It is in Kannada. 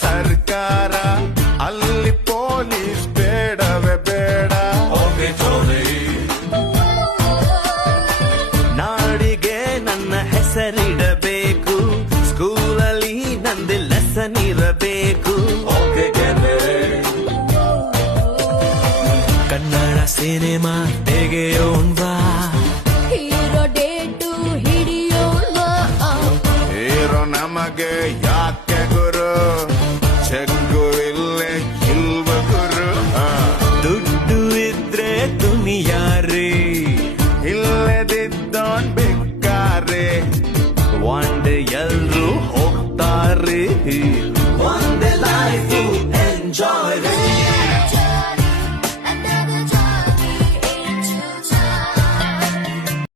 ಸರ್ಕಾರ ಅಲ್ಲಿ ಪೊಲೀಸ್ ಬೇಡವೇ ಬೇಡ. ನಾಡಿಗೆ ನನ್ನ ಹೆಸರಿಡಬೇಕು, ಸ್ಕೂಲಲ್ಲಿ ನಂದು ಲೆಸನ್ ಇರಬೇಕು. ಕನ್ನಡ ಸಿನಿಮಾ ತೆಗೆಯೋಣ್ವಾ, ಹೀರೋ ಡೇಟು ಹಿಡಿಯೋಣ. ಹೀರೋ ನಮಗೆ ಯಾಕೆ ಗುರು, ಚೆಕ್ಕು ಇಲ್ಲೇ ಇಲ್ವ ಗುರು. ದುಡ್ಡು ಇದ್ರೆ ದುನಿಯಾರಿ, ಇಲ್ಲದಿದ್ದೋನ್ ಬೇಕಾರೆ. ಒಂದೇ ಎಲ್ರು ಹೋಗ್ತಾರೆ, ಒಂದೇ ಲೈಫ್ ಎಂಜಾಯ್.